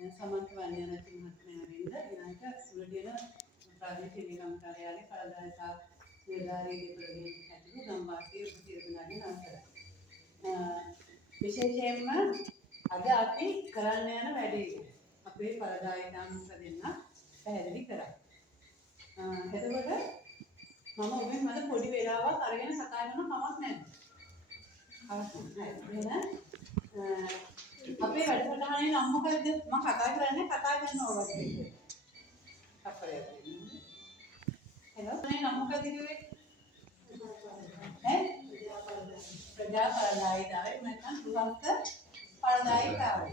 සමන්ත වන්‍යනාති මහත්මයාගෙන්ද ඊළඟට උඩින ප්‍රාදේශීය නිගම් කාර්යාලයේ කළදායක නිලධාරී දෙපළගෙන් ඇතුළු ගම්වාසී උපසිරසුනාගේ නමස්කාරයි. විශේෂයෙන්ම අද අපි කරන්න යන වැඩේ අපේ කළදායකයන්ට දෙන්න පැහැදිලි කරා. එතකොට මම ඔබෙන් මට පොඩි වෙලාවක් අරගෙන කතා කරන කමක් නැහැ. අපේ වැඩසටහනේ නම් මොකද්ද? මම කතා කරන්නේ කතා කරන ඕවත් එක්ක. අපරේ. හෙලෝ. මේ නම් මොකද්ද කිව්වේ? ප්‍රජා පරදායිතාවය නැත්නම් ගෘහස්ත පරදායිතාවය.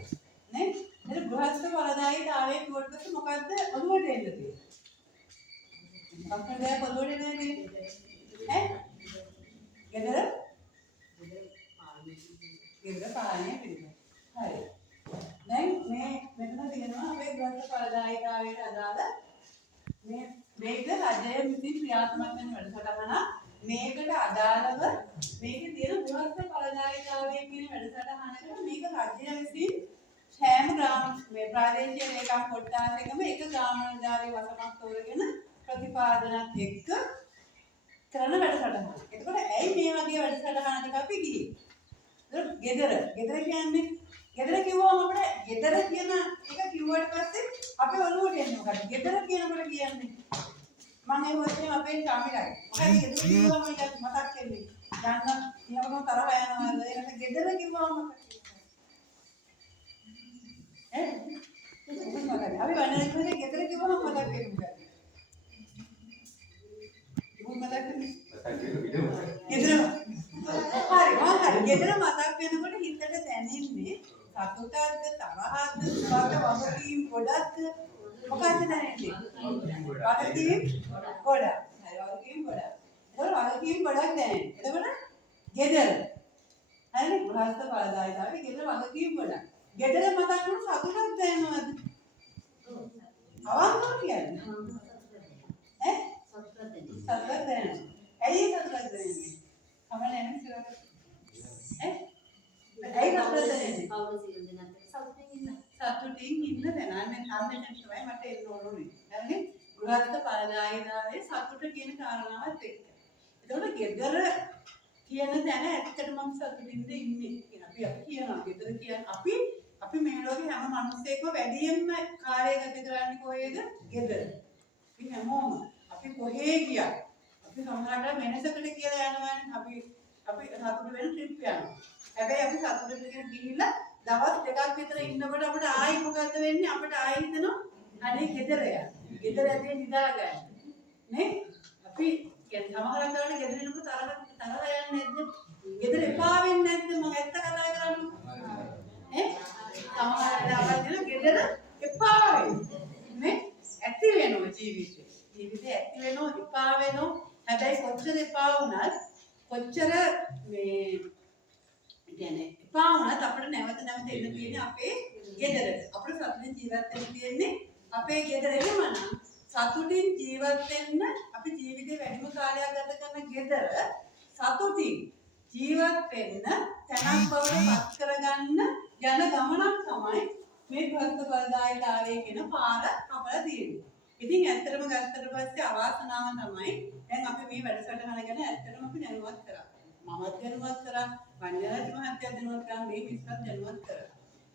නේ? ඒක ගෘහස්ත පරදායිතාවය කියනකොට මොකද්ද? ඔළුවට එන්න තියෙන්නේ. අපේ පොළොවේ නේද? ඈ? ගෙදර පාලනය පිළිබඳ. හරි. දැන් මේ මෙතන තියෙනවා අපේ ගෘහස්ත පරදායිතාවයට අදාළ මේක රජය විසින් ක්‍රියාත්මක කරන වැඩසටහන. මේකට අදාළව මේකේ තියෙන ගෘහස්ත පරදායිතාවය කියන වැඩසටහනකට මේක රජය විසින් සෑම ග්‍රාම මේ ප්‍රාදේශීය ලේකම් කොට්ටාසයකම එක ග්‍රාම නිලධාරී වසමක් තෝරගෙන ප්‍රතිපාදනත් එක්ක කරන වැඩසටහන. එතකොට ඇයි මේ වගේ වැඩසටහනකට අපි ගියේ? ගෙදර කියන්නේ ගෙදර කිව්වම අපිට ගෙදර කියන එක කිව්වට පස්සේ අපි ඔළුවට එන්නේ මොකද? ගෙදර කියනකොට කියන්නේ මම ඒ වචනේ අපේ කාමිලයි. මොකද ගෙදර කිව්වම ඒක මතක් වෙන්නේ. ගන්න ඊළඟට තරහ යනවා. ඒකට ගෙදර කිව්වම අපි වන්නේ ගෙදර කිව්වම මතක් වෙන්නේ. ගෙදර මතක් වෙනකොට හිතට දැනෙන්නේ සතුටක්ද තරහක්ද සුවඳ වගකීම් ගොඩක්ද මොකක්ද දැනෙන්නේ? වගකීම් ගොඩක්. හරි වගකීම් ගොඩක්. ඒක වගකීම් ගොඩක් දැනෙන්නේ. එතකොට ගෙදර. හරිනේ ගෘහස්ත පරදායිතාවේ ගෙදර වගකීම් ගොඩක්. ගෙදර මතක් වුණු සතුටක් දැනෙනවද? අවංකව කියන්නේ. ඈ? සතුටක් දැනෙනවා. ඇයි සතුටක් දැනෙන්නේ? කමන්නේ නැහැ සිරක. ඇයි සතුටක් දැනෙන්නේ? සතුටින් ඉන්න දැනන්නේ අන්නේ තමයි මට එන්න ඕනේ. හරිනේ? ගෘහස්ත පරදායිතාවේ සතුට කියන කාරණාවත් එක්ක. එතකොට ගෙදර කියන දැන ඇත්තටම මම සතුටින්ද ඉන්නේ කියලා අපි කියනවා. ගෙදර කියන්නේ අපි මේ ලෝකේ හැම මිනිස්සෙක්ම වැඩියෙන්ම කාලය ගත කරන්නේ කොහේද? ගෙදර. අපි හැමෝම අපි කොහේ ගියත් අපි සමහරවිට වෙනසකට කියලා යනවානේ අපි සතුට වෙන ට්‍රිප් යනවා. හැබැයි අපි සතුටට ගිහිල්ලා දවස් දෙකක් විතර ඉන්නකොට අපිට ආයි මොකද්ද වෙන්නේ? අපිට ආයි හිතෙනවා අනේ ගෙදර යන්න. ගෙදර ඇදී නිදා ගන්න. නේ? අපි කියන්නේ සමහරක් කරන්නේ ගෙදර ඉන්නකොට තරහ යන්නේ නැද්ද? ගෙදර එපා වෙන්නේ නැද්ද? මම ඇත්ත කතා කරන්නේ. සමහර වෙලාවට දෙන ගෙදර එපා වෙන්නේ. නේ? ඇති වෙනවා ජීවිතේ. ජීවිතේ ඇති වෙනවා එපා වෙනවා. හැබැයි කොච්චර එපා වුණත් කොච්චර මේ කියන්නේ එපා වුණත් අපිට නැවත එන්න තියෙන්නේ අපේ ගෙදරට. අපිට සතුටින් ජීවත් වෙන්න තියෙන්නේ අපේ ගෙදර. එහෙමනම් සතුටින් ජීවත් වෙන්න අපි ජීවිතේ වැඩිම කාලයක් ගත කරන ගෙදර සතුටින් ජීවත් වෙන්න තැනක් බවට පත් කරගන්න යන ගමනක් තමයි මේ ගෘහස්ත පරදායිතාවය කියන පාර අපල තියෙන්නේ. ඉතින් ඇත්තටම ගත්තට පස්සේ අවාසනාව තමයි දැන් අපි මේ වැඩසටහන ගැන ඇත්තටම අපි දැනුවත් කරා. මමත් දැනුවත් කරා, වන්‍යනාති මහත්තයා දැනුවත් කරා, මේ විශ්වත් දැනුවත් කරා.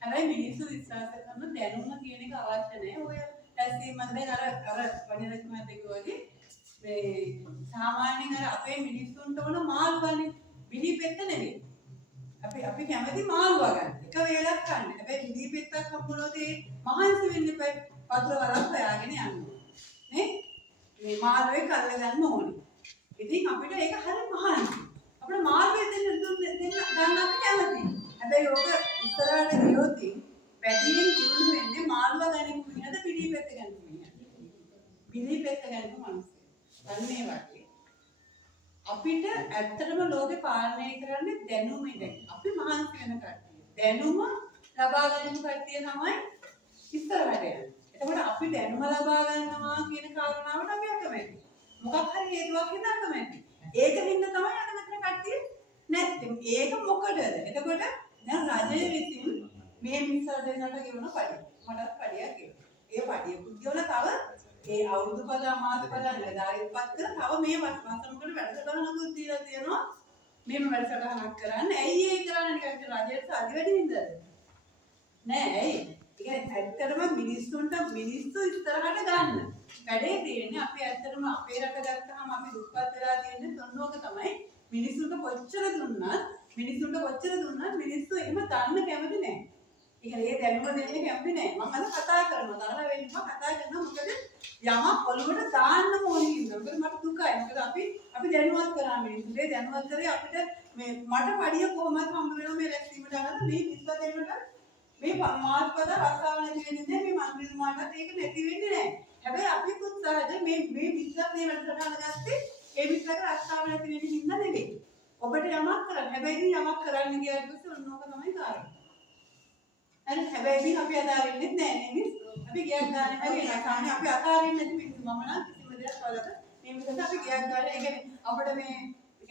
හැබැයි මිනිස්සු විශ්වාස කරන දැනුම කියන එක අවශ්‍ය නැහැ. ඔය ඇස්සේ මම දැන් අර වන්‍යනාති මහත්තයා වගේ මේ සාමාන්‍යයෙන් අපේ මිනිස්සුන්ට ඕන මාළුවනේ පිළිපෙත්ත නෙවෙයි. අපි කැමති මාළුවා ගන්න. එක වේලක් කන්න. හැබැයි පිළිපෙත්තක් හම්බුනොත් ඒ මහන්සි වෙන්න එපා. වතුර වරක් හොයාගෙන යන්න. නේ? මේ මාළුවේ කල්ල ගන්න ඕනේ. ඉතින් අපිට ඒක හරිය මහන්සි. අපිට මාළුවේ දෙන්න ගන්න අපි කැමතියි. හැබැයි ඕක ඉස්සරහට ගියොත් පැටියෙන් කිව්ලු වෙන්නේ මාළුවා ගන්න මිනිහද පිළිපෙත්ත ගන්න මිනිහද? පිළිපෙත්ත ගන්න මිනිස්සු. අන්න ඒ වගේ අපිට ඇත්තටම ලෝකේ පාලනය කරන්නේ දැනුමෙන්. අපි මහන්සි වෙන කට්ටිය. දැනුම ලබා ගන්න කට්ටිය තමයි ඉස්සරහට යන්නේ. එතකොට අපි දැනුම ලබා ගන්නවා කියන කාරණාවට අපි අකමැති. මොකක් හරි හේතුවක් හින්දා අකමැති. ඒකින්ද තමයි අකමැති කට්ටිය නැත්නම් ඒක මොකටද? එතකොට දැන් රජය විසින් මේ මිනිස්සු දෙන්නට ගෙවන පඩි. මටත් පඩියක් එනවා. ඒ පඩිය පුද්ගල තව ඒ අවුරුදු පද අමාස පද නිලධාරීත්පත් කර තව මේ වසමකට වැඩසටහනකුත් දීලා තියෙනවා. මේම වැඩසටහනක් කරන්න. ඇයි ඒ කරන්නේ නිකන් රජයට අධි වැඩි හින්දාද? නෑ ඇයි? ඒක ඇත්තටම මිනිස්සුන්ට මිනිස්සු ඉස්සරහට ගන්න. වැඩේ තියෙන්නේ අපි ඇත්තටම අපේ රට ගත්තාම අපි දුප්පත් වෙලා තියෙන්නේ තොන්නෝක තමයි. මිනිස්සුන්ට කොච්චර දුන්නත් මිනිස්සු එහෙම ගන්න කැමති නෑ. ඒ කියන්නේ ඒ දැනුම දෙන්නේ කැමති නෑ. මම අද කතා කරනවා. තරහ වෙන්න කතා කරනවා. මොකද යමක් ඔළුවට දාන්න ඕනේ ඉන්න. මොකද මට දුකයි. මොකද අපි දැනුවත් කරා මිනිස්සුන්ට. දැනුවත් කරේ අපිට මේ මට පඩිය කොහොමද හම්බ වෙනවා මේ රැස්වීමට අහන්න මේ 20 දෙනෙකුට මේ මාස්පද රස්සාව නැති වෙන්නේ නැහැ. මේ මන්ත්‍රීතුමාටත් ඒක නැති වෙන්නේ නැහැ. හැබැයි අපි උත්සාහද මේ 20 මේ වැඩසටහන ගත්තේ ඒ 20ක රස්සාව නැති වෙන්නේ හින්දා නෙවෙයි. ඔබට යමක් කරන්න. හැබැයි ඉතින් යමක් කරන්න ගියාට පස්සේ ඔන්නෝක තමයි කාරණා. හරි හැබැයි ඉතින් අපි අතාරින්නෙත් නැහැ නේ. අපි ගියක් ගන්න හැබැයි නැසානේ අපි අතාරින්නේ නැති මිනිස්සු මම නම් කිසිම දෙයක් වලක මේ විදිහට අපි ගියක් ගන්න. ඒ කියන්නේ අපිට මේ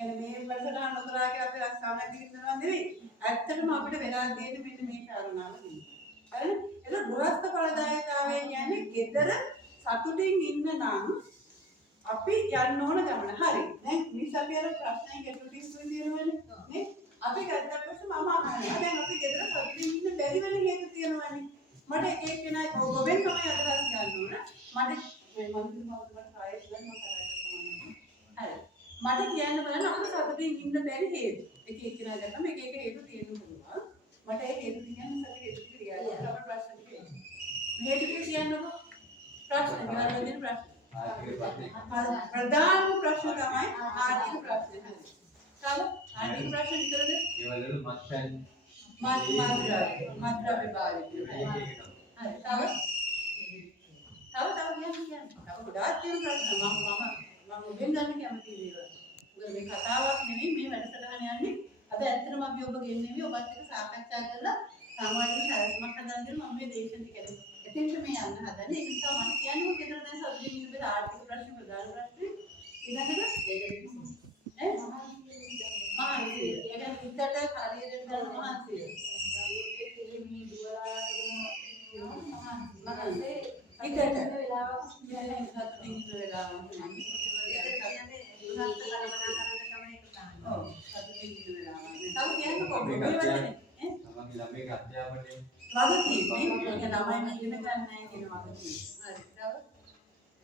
මේ වැඩසටහන නොකරා කියලා අපි රස්සාව නැති කරනවා නෙවෙයි. ඇත්තටම අපිට වෙලා තියෙන්නේ මෙන්න මේ කාරණාව නෙවෙයි. හරි? ඒක ගෘහස්ත ඵලදායකතාවය කියන්නේ gedara සතුටින් ඉන්න නම් අපි යන්න ඕන ගමන. හරි. දැන් මිස් අපි අර ප්‍රශ්නයි ගැටලුටිස් වෙනවනේ. නේ? අපි ගත්තට පස්සේ මම අහනවා. දැන් අපි gedara සතුටින් ඉන්න බැරි වෙන හේතු තියෙනවනේ. මට එක එක්කෙනා ඔබෙන් තමයි අදහස් ගන්න ඕන. මට මේ මන්ත්‍රී මහත්මයාට ප්‍රායෝගිකව මම කතා කරනවා. හරි. මට කියන්න බලන්න අපිට සතුටින් ඉන්න බැරි හේතු. එක එක්කෙනා ගත්තම එක හේතු තියෙන්න පුළුවන්. මට ඒ හේතු කියන්නේ සතුටින් හේතු ටික කියලා. අපේ ප්‍රශ්න ටික. හේතු ටික කියන්නකො. ප්‍රශ්න ගන්න දෙන ප්‍රශ්න. ප්‍රධාන ප්‍රශ්න තමයි ආර්ථික ප්‍රශ්න. තව ආර්ථික ප්‍රශ්න විතරද? ඒ වලට මත්ද්‍රව්‍ය භාවිතය. හරි. තව කියන්න. තව ගොඩාක් තියෙන ප්‍රශ්න මම ඔබෙන් ගන්න කැමති දේවල්. මොකද මේ කතාවක් නෙවෙයි මේ වැඩසටහන යන්නේ. අද ඇත්තටම අපි ඔබ ගෙන්නේවි ඔබත් එක්ක සාකච්ඡා කරලා සාමාජික සැලැස්මක් හදන්න දෙන මම මේ දේශන ටික කරේ. එතෙන්ට මේ යන්න හදන්නේ. ඒක නිසා මම කියන්නේ මොකද දැන් සබ්ජෙක්ට් එක විතර ආර්ථික ප්‍රශ්න ප්‍රධාන ප්‍රශ්නේ ඊළඟට මහන්සිය. ඒක හිතට හරියට ගන්න මහන්සිය. හිතට වෙලාවක් කියන්නේ සතුටින් ඉන්න වෙලාවක් නෙමෙයි. ඔව් සතුටින් ඉන්න වෙලාවක්. තව කියන්න කොහොමද? තමන්ගේ ළමයිගේ අධ්‍යාපනයේ වගකීම් නේ. ඒක ළමයි ඉගෙන ගන්න නැහැ කියන වගකීම්. හරි. තව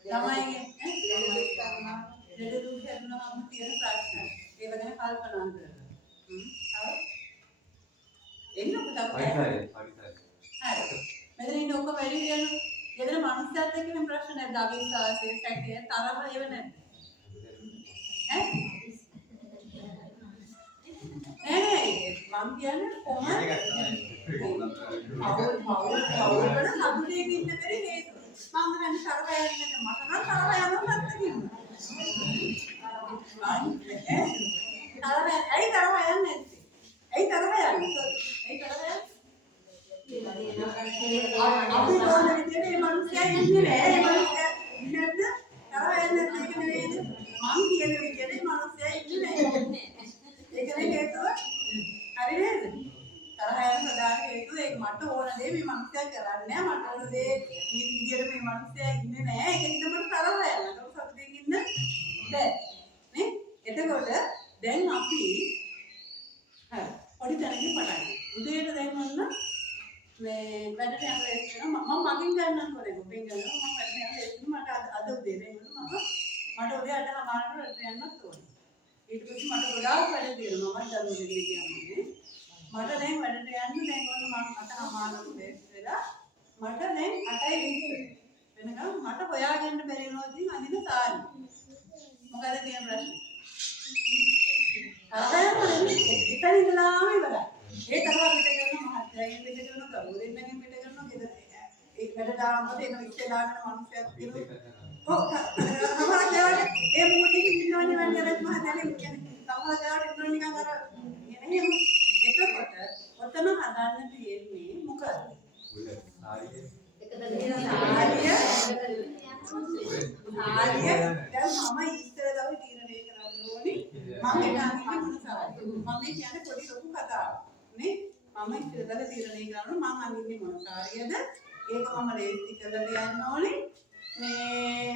ළමයිගේ ලෙඩ දුක් හැදුනම තියෙන ප්‍රශ්න. ඒව ගැන කල්පනා කරන්න. තව එන්න පුතා. හරි. මෙතන ඉන්න ඔක්කොම වැඩි කියනවා. ගෙදර මනුස්සයත් එක්ක නම් ප්‍රශ්න නැද්ද? අවිශ්වාසය, සැකය, තරහ ඒව නැද්ද? ඈ? නෑ මම කියන්නේ කොහොමද? පවුල් වල සතුටින් ඉන්න බැරි හේතු. මම හන්නේ තරහ යන්නේ නැත. මට නම් තරහ යනවා නැත්නම් කියනවා. ඇයි තරහ යන්නේ නැත්තේ? ඇයි තරහ යන්නේ? අපි ඕන විදිහට මේ මිනිස්සයා ඉන්නේ නෑ. මේ මිනිස්සයා ඉන්නද? තරහ යන්නේ නැත්නම් ඒක නෙවෙයිද? මං කියන විදිහට මේ මිනිස්සයා ඉන්නේ නෑ. ඒකනේ හේතුව. හරි නේද? තරහ යන ප්‍රධාන හේතුව ඒක මට ඕන දේ මේ මිනිස්සයා කරන්නේ නෑ. මට ඕන දේ මේ විදිහට මේ මිනිස්සයා ඉන්නේ නෑ. ඒක නිසා මට තරහ යනවා. ඒක සතුටින් ඉන්න බෑ. නේ? එතකොට දැන් අපි හරි පොඩි තැනකින් පටන් ගමු. උදේට දැන් ඔන්න මේ වැඩට යන රේස් වෙනවා. මම මගෙන් ගන්නන්න ඕනේ. ඔබෙන් ගන්නවා. මම වැඩට යන රේස් මට අද උදේ දැන් මට උදේ අට හමාරට වැඩට යන්නත් ඕනේ. ඊට පස්සේ මට ගොඩාක් වැඩ තියෙනවා. මම දරුවෝ දෙන්න කියන්නේ. මට දැන් වැඩට යන්න දැන් ඔන්න මම අට හමාරට රේස් වෙලා මට දැන් 8:20 වෙනකම් මට හොයාගන්න බැරි වෙනවා ඉතින් අදින සාරි. මොකද තියෙන ප්‍රශ්නේ? එතන ඉඳලාම ඉවරයි. ඒ තරහ පිට කරන මහත්යගෙන් පිට කරන දරුවෝ දෙන්නගෙන් පිට කරන ගෙදර ඒක වැඩ දාන්නත් එන ඉස්සේ දාගෙන මිනිස්සුත් කියනවා. ඔව් සමහරවිට ඒ මොකටද ඉන්නවනේ වන්නේ අර මහත්යගෙන් කියන්නේ. සමහරවිට ඉන්න නිකන් අර එහෙම එතකොට ඔතන හදන්න තියෙන්නේ මොකද? ආර්ය දැන් මම ඉස්සර දවසේ තීරණය කරන්න ඕනේ මම එන අනිත් මොනසාරද මම කියන්නේ පොඩි ලොකු කතාවක් නේ මම ඉස්සර දවසේ තීරණය කරනවා මම අනින්නේ මොනසාරියද ඒක මම ලේසි කරලා තියන්න ඕනේ. මේ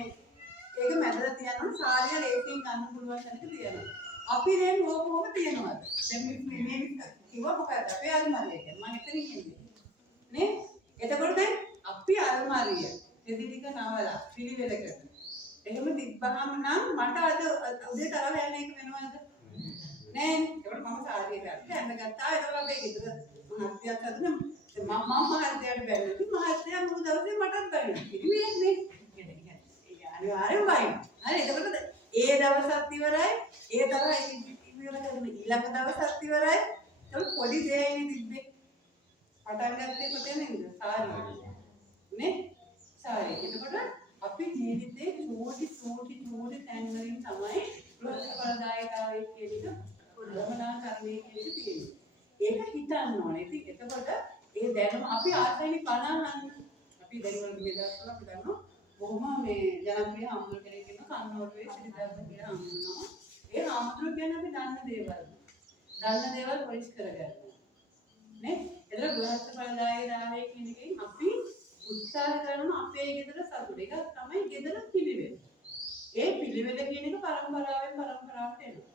ඒක මැදලා තියන්න ඕනේ. සාරිය ලේසියෙන් ගන්න පුළුවන් තැනක තියනවා. අපි දැන් ඕක කොහොම තියනවද? දැන් මේ කිව්වා මොකද? අපේ අල්මාරිය කියන්නේ මම එතනින් කියන්නේ. නේ? එතකොට දැන් අපි අල්මාරිය දෙදි ටික නවලා පිළිවෙලකට. එහෙම තිබ්බහම නම් මට අද උදේ තරහ යන එක වෙනවද? නෑ. ඒකට මම සාරිය ගත්තා. යන්න ගත්තා. ඒක අපේ ගෙදර මහත්යක් හදන මම මහත්යට බැලුවා. මහත්යා මුළු දවසේ මටත් බැලුවා. පිළිවෙලනේ. අනිවාර්යෙන් බයි. හරි එතකොට ඒ දවසත් ඉවරයි. ඒ තරහ ඉවර කරන ඊළඟ දවසත් ඉවරයි. ඒක පොඩි දෙයක්නේ තිබ්බේ. පටන් ගත්තේ කොතැනින්ද? සාරිය. නේ? සාරිය. එතකොට අපි ජීවිතේ චූටි තැන් වලින් තමයි ප්‍රතිඵලදායකතාවය කියන එක ගමනාකරණය කියන එක තියෙන්නේ. ඒක හිතන්න ඕනේ. ඉතින් එතකොට ඒ දැනුම අපි ආසයිනි 50 අපි දැනුම බෙදාගෙන අපි දන්නවා බොහොම මේ ජනප්‍රිය හම්බුන කෙනෙක් ඉන්නවා කන්නෝරුවේ සිරිදර්ශ කියලා හම්බුනවා. ඒ හම්බුන කියන්නේ අපි දන්න දේවල් පොලිස් කරගන්නවා. නේ? ඒතර ප්‍රතිඵලදායකතාවය කියන එකෙන් අපි උත්සාහ කරන අපේ ගෙදර සතුට එකක් තමයි ගෙදර පිළිවෙල. ඒ පිළිවෙල කියන එක පරම්පරාවෙන් පරම්පරාවට එනවා.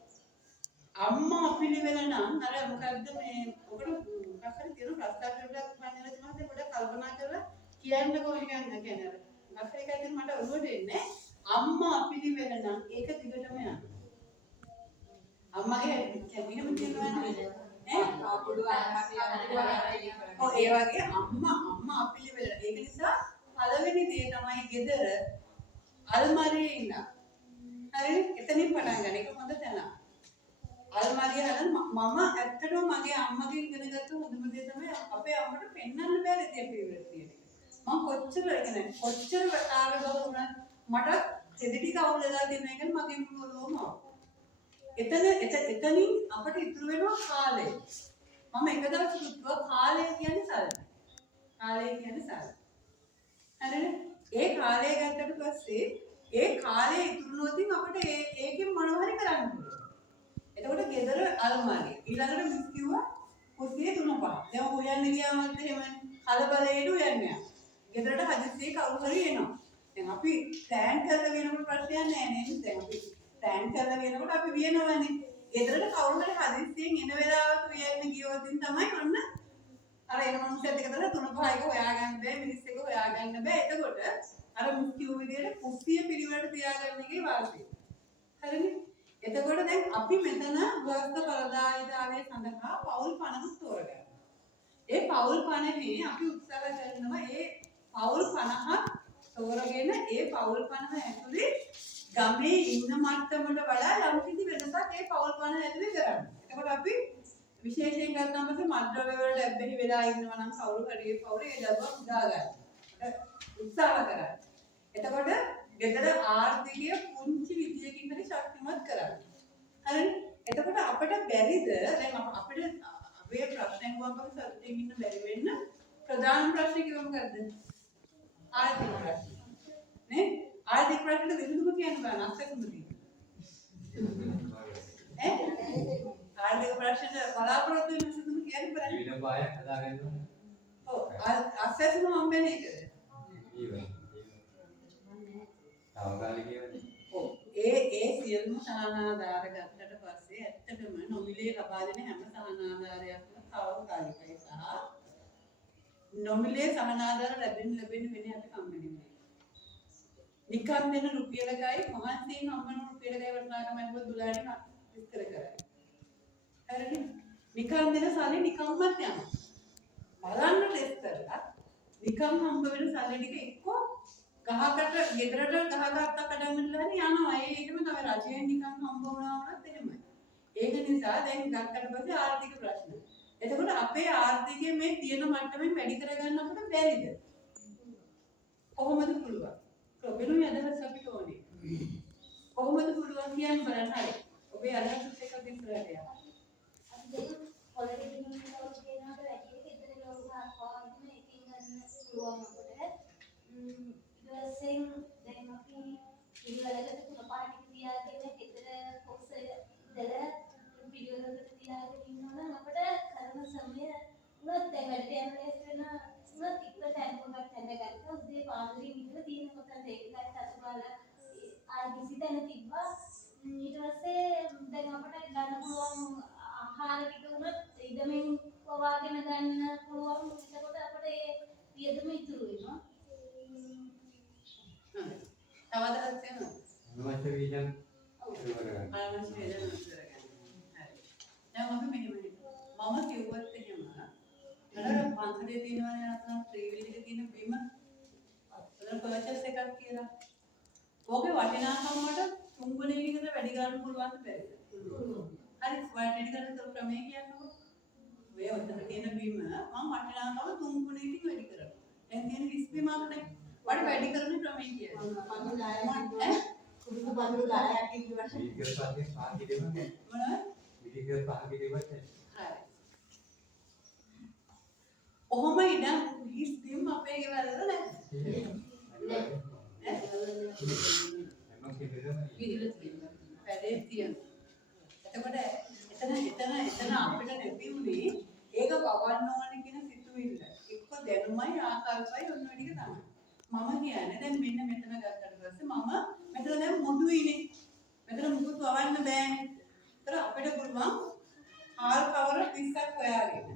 අම්මා පිළිවෙල නම් අර මොකද්ද මේ ඔකට මොකක් හරි කියන ප්‍රස්තාවයක් වන්නලා තමයි පොඩ්ඩක් කල්පනා කරලා කියන්නකෝ කියන්නේ කියන්නේ අර මොකක් හරි එකක් මට ඔළුවට එන්නේ අම්මා පිළිවෙල නම් ඒක දිගටම යනවා. අම්මගේ මෙහෙම කියනවනේ ඈ ඔව් ඒ වගේ අම්මා පිළිවෙල. ඒක නිසා පළවෙනි දේ තමයි ගෙදර අල්මාරියේ ඉන්න. හරි එතනින් පටන් ගන්න. ඒක හොඳ තැන. අල්මාරිය හදන්න මම ඇත්තටම මගේ අම්මගෙන් ඉගෙනගත්ත හොඳම දේ තමයි අපේ අම්මට පෙන්වන්න බැරි දේ පිළිවෙල තියෙන එක. මම කොච්චර ආරගව වුණත් මට දෙදි කවුල් වෙලා දෙන එක මගේ මොළොම එතනින් අපිට ඉතුරු වෙනවා කාලය. මම එක දවසක් කිව්වා කාලය කියන්නේ සල්ලි. හරිද? ඒ කාලය ගත්තට පස්සේ ඒ කාලය ඉතුරු නොතින් අපිට ඒකෙන් මොනව හරි කරන්න පුළුවන්. එතකොට ගෙදර අල්මාරිය. ඊළඟට මිස් කිව්වා කුස්සියේ 3-5. දැන් හොයන්න ගියාමත් එහෙමනේ. කලබලයට හොයන්නේ. ගෙදරට හදිස්සියේ කවුරු හරි එනවා. දැන් අපි ප්ලෑන් කරලා වෙනකොට ප්‍රශ්නයක් නැහැ නේද? දැන් අපි ප්ලෑන් කරලා වෙනකොට අපි වියනවනේ. ගෙදරට කවුරු හරි හදිස්සියෙන් එන වෙලාවක වියන්න ගියොත් තමයි ඔන්න අර එන මොහොතේත් එක තමයි 3-5 එක හොයාගන්න බෑ මිනිස් එක හොයාගන්න බෑ. එතකොට අර මිස් කිව්ව විදිහට කුස්සිය පිළිවෙලට තියාගන්න එකේ වාසිය. හරිනේ? එතකොට දැන් අපි මෙතන වස්ත පරදායිතාවයේ සඳහා පවුල් 50ක් තෝරගන්නවා. ඒ පවුල් 50 අපි උත්සාහ කරනවා ඒ පවුල් 50ක් තෝරගෙන ඒ පවුල් 50 ඇතුලේ ගමේ ඉන්න මට්ටමට වඩා යම් කිසි වෙනසක් ඒ පවුල් 50 ඇතුලේ කරන්න. එතකොට අපි විශේෂයෙන් ගත්තාම මද්ද්‍රව්‍ය වලට ඇබ්බැහි වෙලා ඉන්නවා නම් කවුරු හරි පවුලේ ඒ දරුවා උදා ගන්න. උත්සාහ කරන්න. එතකොට ගෙදර ආර්ථිකය පුංචි විදියකින් හරි ශක්තිමත් කරන්න. හරිද? එතකොට අපිට බැරිද දැන් අපිට අපේ ප්‍රශ්න වුණාම සතුටින් ඉන්න බැරි වෙන්න ප්‍රධාන ප්‍රශ්නේ කිව්ව මොකද්ද? ආර්ථික ප්‍රශ්න. නේ? ආර්ථික ප්‍රශ්නෙට විසඳුම කියන්න බෑ නැත්නම් ඈ? ආර්ථික ප්‍රශ්නෙට බලාපොරොත්තු වෙන විසඳුම කියන්න බෑ. ඊට පායක් හදාගන්න ඕනේ. ඔව් අස්සෙසම හම්බෙන්නේ ඒකද? ඒ සියලුම සහනාධාර ගත්තට පස්සේ ඇත්තටම නොමිලේ ලබා දෙන හැම සහනාධාරයක්ම තාවකාලිකයි සහ නොමිලේ සහනාධාර ලැබෙන්න වෙන්නේ අපි කම්මැලි වෙන්නේ. නිකම් දෙන රුපියලකයි මහන්සියෙන් හම්බෙන රුපියලකයි වටිනාකම අහුව දුලාරින් විස්තර කරන්නේ. හරිද? නිකම් දෙන සල්ලි නිකම්මත් යනවා. බලන්න ටෙස්ට් කරලා නිකම් හම්බ වෙන සල්ලි ටික එක්කෝ ගහකට ගෙදරට ගහකට කඩමින්ලා හරි යනවා. ඒකම තමයි රජයෙන් නිකන් හම්බ වුණා වුණත් එහෙමයි. ඒක නිසා දැන් ගත්තට පස්සේ ආර්ථික ප්‍රශ්න. එතකොට අපේ ආර්ථිකය මේ තියෙන මට්ටමින් වැඩි කරගන්න අපිට බැරිද? කොහොමද පුළුවන්? වෙනුයි අදහස් අපිට ඕනේ. කොහොමද පුළුවන් කියන්න බලන්න හරි. ඔබේ අදහස් එකක් ඉස්සරහට යන්න. අපි දැන් හොලරේ දිනුන කවුරු කියනකට වැඩි ඉතින් ලෝකා පාවන්න ඉතින් ගන්න පුළුවන් අපිට. ඊළඟට දැන් අපි පිළිවෙලකට 3-5 තියාගෙන ගෙදර කොක්ස ඉඳලා පිළිවෙලකට තියාගෙන ඉන්නවා නම් අපිට කරන සමය උනත් දැන් වැඩ යන ලේස් වෙන උනත් එක තැනකට මාධුරී විතර තියෙන කොටස ඒකයි අත බලලා ආයි කිසිතැන තිබ්බා. ඊට පස්සේ දැන් අපිට ගන්න පුළුවන් ආහාර ටික උනත් ඉදමින් පවාගෙන ගන්න පුළුවන්. එතකොට අපිට ඒ වියදම ඉතුරු වෙනවා. තවදක් තියෙනවා. අනවශ්‍ය වීජන් අවශ්‍ය වේදන නතර කරගන්න. හරි. දැන් අපි මෙහෙම මම කිව්වත් එහෙම නේද පන්සලේ තියෙනවනේ නැත්නම් ත්‍රිවිධික තියෙන බිම අතන පර්චේස් එකක් කියලා. ඕකේ වටිනාකම වලට 3 ගුණයකින් විතර වැඩි ගන්න පුළුවන් බැරිද? හරි වැඩි ගන්න ක්‍රමය කියන්නකො. මේ ඔතන තියෙන බිම මම වටිනාකම 3 ගුණයකින් වැඩි කරනවා. දැන් තියෙන 20 බිමකට වඩා වැඩි කරන ක්‍රමය කියනවා. පඳුරු 10ක් කුරුදු පඳුරු 10ක් ඉන්නවට වීජ සාධි සාධි දෙන්නේ මොනවද? වීජ සාධි දෙන්නේ හරි. ඔහොම ඉඳන් 20 බිම් අපේ ගෙවල් වල නැහැ. වැඩේ තියෙනවා. එතකොට එතන අපිට නැතිුනේ ඒක වවන්න ඕනේ කියන සිතුවිල්ල. එක්ක දැනුමයි ආකල්පයි ඔන්න ඔය ටික තමයි. මම කියන්නේ දැන් මෙන්න මෙතන ගත්තට පස්සේ මම මෙතන දැන් මොඩුයිනේ. මෙතන මුකුත් වවන්න බෑනේ. ඒතර අපිට පුළුවන් හාල් කවර 20ක් හොයාගෙන.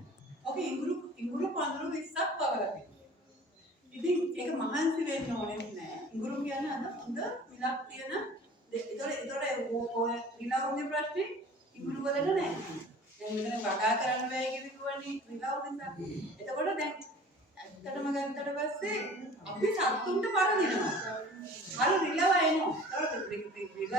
ඔකේ ඉඟුරු පඳුරු 20ක් වවලා දෙන්න. ඉතින් ඒක මහන්සි වෙන්න ඕනේ නෑ. ඉඟුරු කියන්නේ අද හොඳ විලක් තියෙන ඒතකොට ඔය විලවුන්ගේ ප්‍රශ්නේ ඉඟුරු වලට නෑ. දැන් මෙතන වගා කරන්න බෑ කිව්වනේ විලවුන් නිසා. එතකොට දැන් ඇත්තටම ගත්තට පස්සේ අපි සතුන්ට පරදිනවා. අර විලව එනවා. ඒතකොට විලව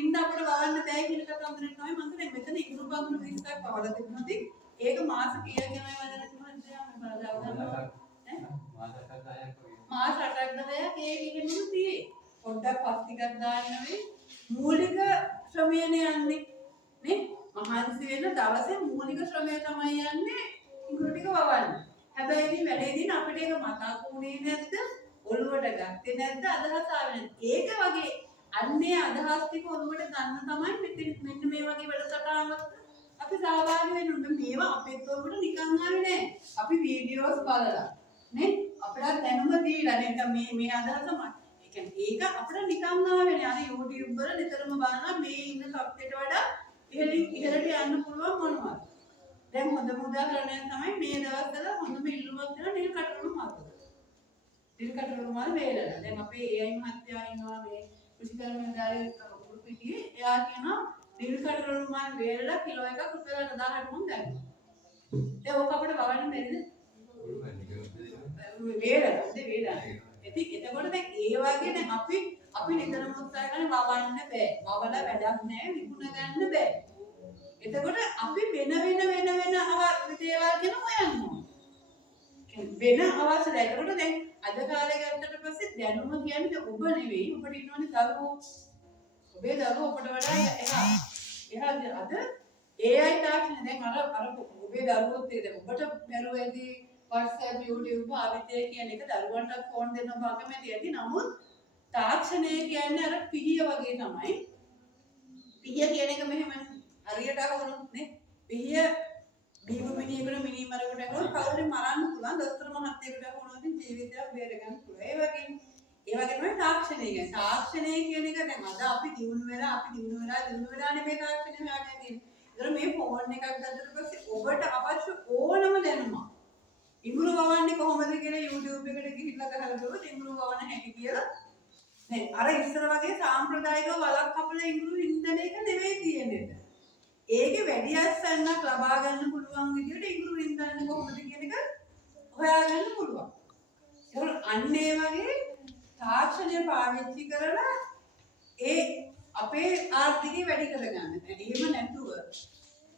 ඉන්න අපිට වවන්න බෑ කියන කතාවකට තමයි මම දැන් මෙතන ඉඟුරු පඳුරු 20ක් වවලා තිබුණා. ඒක මාස කීයකින් මේ වදලා තිබුණාද මම බලාව ගන්නවා. මාස 8ක් 9ක් ඒ විදිහම තියෙයි. පොඩ්ඩක් පස් ටිකක් දාන්න වෙයි. මූලික ශ්‍රමයනේ යන්නේ. නේ? මහන්සි වෙන දවසේ මූලික ශ්‍රමය තමයි යන්නේ ඉඟුරු ටික වවන්න. හැබැයි ඉතින් වැඩේදී අපිට ඒක මතකුනේ නැද්ද? ඔළුවට ගත්තේ නැද්ද? අදහස ආවේ නැද්ද? ඒක වගේ අන්නේ අදහස් ටික ඔළුවට ගන්න තමයි මෙන්න මේ වගේ වැඩසටහනක් අපි සහභාගී වෙන්න ඕනේ. මේවා අපේ ඔළුවට නිකන් ආවේ නෑ. අපි වීඩියෝස් බලලා නේ අපිට දැනුම දීලා නේද මේ අදහස මත ඒක අපිට නිකන් ආවේ නෑ. අර YouTube වල නිතරම බලනවා මේ ඉන්න සබ්ජෙක්ට් වඩා ඉහළට යන්න පුළුවන් මොනවද? දැන් හොඳම උදාහරණයක් තමයි මේ දවස්වල හොඳම ඉල්ලුමක් දෙන නිල් කටුළු මාර්ග. නිල් කටුළු මාර්ග වේලලා. දැන් අපේ AI මහත්තයා ඉන්නවා මේ කෘෂිකර්මදාරේ කරුණු පිටියේ. එයා කියනවා නිල් කටුළු මාර්ග වේලලා කිලෝ එකක් රුපියල් 1000කට මුන් ගන්නවා. දැන් ඕක අපිට වවන්න බැරිද? වේලලා. එතකොට දැන් ඒ වගේ දැන් අපි නිතරම උත්සාහ කරන වවන්න බෑ. වවලා වැඩක් නෑ විකුණ ගන්න බෑ. එතකොට අපි වෙන දේවල් ගැන හොයනවා. වෙන අවශ්‍යයි. ඒකට දැන් අද කාලේ ගත්තට පස්සේ දැනුම කියන්නේ ඔබ නෙවෙයි. ඔබට ඉන්නවනේ දරුවෝ. ඔබේ දරුවෝ ඔබට වඩා එහා අද AI තාක්ෂණ දැන් අර ඔබේ දරුවෝත් ඒක ඔබට බැලුවේදී WhatsApp YouTube ආවිතය කියන එක දරුවන්ට ෆෝන් දෙන්න බාගමැති ඇති. නමුත් තාක්ෂණය කියන්නේ අර පිහිය වගේ තමයි. පිහිය කියන එක මෙහෙමනේ. හරියට අහුනොත් නේ පිහිය දීපු මිනිහෙකුට මිනි මරකට අහුනොත් කවුරුන් මරන්න පුළුවන්. දොස්තර මහත්තයෙකුට අහුනොත් ජීවිතයක් බේර ගන්න පුළුවන්. ඒ වගේ තමයි තාක්ෂණය කියන්නේ. තාක්ෂණය කියන එක දැන් අද අපි දිනු වෙලා නෙමෙයි තාක්ෂණය හොයාගෙන තියෙන්නේ. ඒතර මේ ෆෝන් එකක් ගත්තට පස්සේ ඔබට අවශ්‍ය ඕනම දැනුමක් ඉඟුරු වවන්නේ කොහොමද කියලා YouTube එකට ගිහිල්ලා ගහලා බලුවොත් ඉඟුරු වවන හැටි කියලා නේ අර ඉස්සර වගේ සාම්ප්‍රදායිකව වලක් කපලා ඉඟුරු හින්දන එක නෙවෙයි තියෙන්නේ. ඒකේ වැඩි අස්සන්නක් ලබා ගන්න පුළුවන් විදිහට ඉඟුරු හින්දන්න කොහොමද කියන එක හොයාගන්න පුළුවන්. ඒක අන්න ඒ වගේ තාක්ෂණය පාවිච්චි කරලා ඒ අපේ ආර්ථිකය වැඩි කරගන්න. එහෙම නැතුව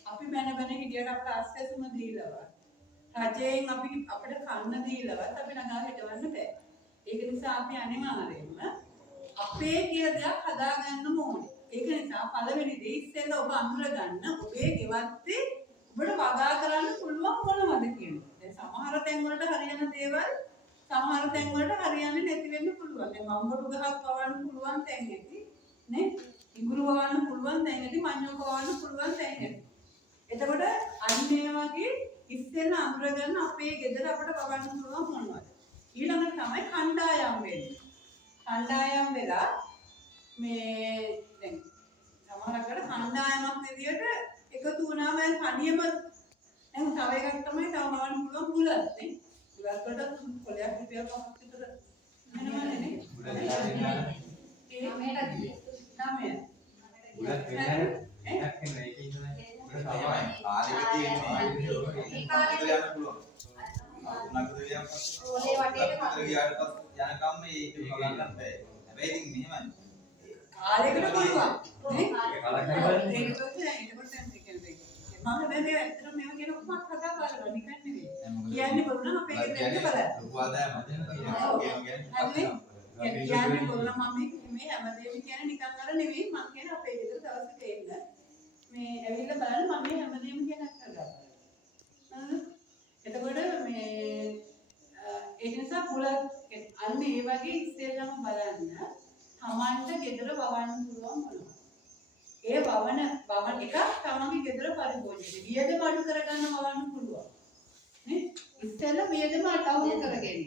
අපි මන හිටියට අපට අස්සෙසුම දීලවා රජයෙන් අපිට කන්න දීලවත් අපි නගා හිටවන්න බෑ. ඒක නිසා අපි අනිවාර්යයෙන්ම අපේ කියලා දෙයක් හදාගන්න ඕනේ. ඒක නිසා පළවෙනි දේ ඉස්සෙල්ලා ඔබ අඳුර ගන්න ඔබේ ගෙවත්තේ ඔබට වගා කරන්න පුළුවන් මොනවද කියන්නේ. දැන් සමහර තැන් වලට හරියන දේවල් සමහර තැන් වලට හරියන්නේ නැති වෙන්න පුළුවන්. දැන් මම්බටු ගහක් වවන්න පුළුවන් තැන් ඇති නේ. ඉඟුරු වවන්න පුළුවන් තැන් ඇති මඤ්ඤොක වවන්න පුළුවන් තැන් ඇති. එතකොට අන්න ඒ වගේ ඉස්සෙල්ලා අඳුර ගන්න අපේ ගෙදර අපිට වවන්න පුළුවන් මොනවද. ඊළඟට තමයි කණ්ඩායම් වෙන්නේ. කණ්ඩායම් වෙලා මේ දැන් සමහරකට කණ්ඩායමක් විදියට එකතු වුණාම දැන් තනියම දැන් තව එකක් තමයි තව මවන්න පුළුවන් බුලත් නේ. බුලත් වලට කොලයක් රුපියල් 5ක් විතර වෙනවනේ නේ. ඒ 9ට බුලත් වෙනද? එකක් නෙමෙයි කියන්නේ. බුලත් තමයි. කාලෙක තියෙන්නේ ඒ කාලෙක යන්න පුළුවන්. උනාට දෙවියන් පස්සේ ඕලේ වටේට ගියාට පස්සේ යනකම් මේක බලන්න බෑ. හැබැයි ඉතින් මෙහෙමයි. කාලයකට පුළුවන් නේ. ඒක කලක් ඒකත් දැන් මම මේ ඇත්තටම මේව කියන කොහොමද කතා කරලා නිකන් නෙවෙයි. කියන්නේ බොරුනම් අපේ ගෙදර ඉන්න බලන්න. ලොකු ආදායමක් කියන්නේ බොරුනම් මම මේ හැමදේම කියන්නේ නිකන් අර නෙවෙයි. මම කියන්නේ අපේ ගෙදර දවසට එන්න. මේ ඇවිල්ලා බලන්න මම මේ හැමදේම කියන කරලා. එතකොට මේ ඒ නිසා පුලත් අන්න ඒ වගේ ඉස්සෙල්ලම බලන්න තමන්ට ගෙදර වවන්න පුළුවන් මොනවා. ඒ වවන එකක් තමන්ගේ ගෙදර පරිභෝජනය. වියදම අඩු කරගන්න වවන්න පුළුවන්. නේ? ඉස්සෙල්ලා වියදම අඩු කරගෙන.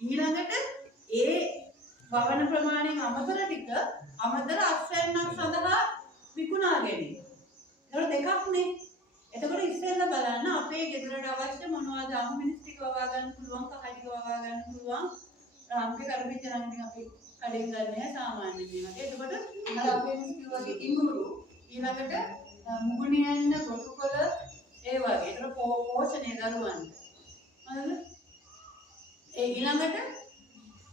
ඊළඟට ඒ වවන ප්‍රමාණයෙන් අමතර ටික අමතර අස්වැන්නක් සඳහා විකුණා ගැනීම. ඒක දෙකක් නේ. එතකොට ඉස්සෙල්ලා බලන්න අපේ ගෙදරට අවශ්‍ය මොනවද අම්මිනිස් ටික වවා ගන්න පුළුවන්, කහයි ටික වවා ගන්න පුළුවන්. රාම්ගේ කරපිට නම් ඉතින් අපි කඩෙන් ගන්න සාමාන්‍ය මේවා. එතකොට අර අපේ මිනිස්සු වගේ ඉඟුරු ඊළඟට මුගුණියන්න කොටුකොළ ඒ වගේ. ඒතර පෝෂණය දරුවන්ට. හරිද? ඒ ඊළඟට